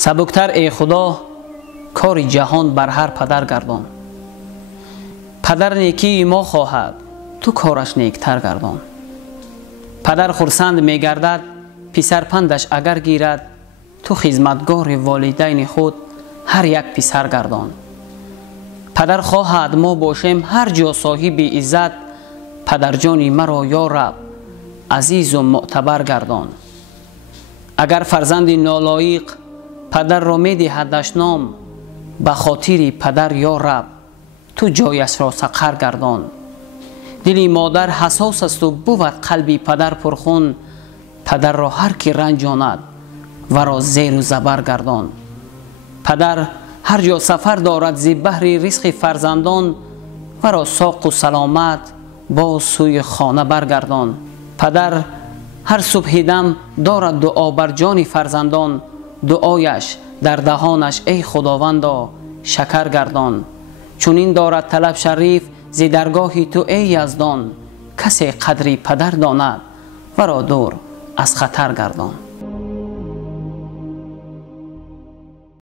سبکتر ای خدا کار جهان بر هر پدر گردان. پدر نیکی ما خواهد تو کارش نیکتر گردان. پدر خرسند می گردد پسر پندش اگر گیرد، تو خدمتگار والدین خود هر یک پسر گردان. پدر خواهد ما باشیم هر جا صاحب عزت، پدر جانی مرا یا رب عزیز و معتبر گردان. اگر فرزند نالایق پدر را می دهدش نام، به خاطر پدر یا رب تو جایش را سقر گردان. دلی مادر حساس است و بود قلبی پدر پرخون، پدر را هر کی رنجاند و را زیر و زبر گردان. پدر هر جا سفر دارد ز بحر رزق فرزندان، و را ساق و سلامت با سوی خانه برگردان. پدر هر صبح دم دارد دعا بر جان فرزندان، دعایش در دهانش ای خداوندا شکر گردان. چون این دارد طلب شریف ز درگاه تو ای یزدان، کسی قدری پدر داند و را دور از خطر گردان.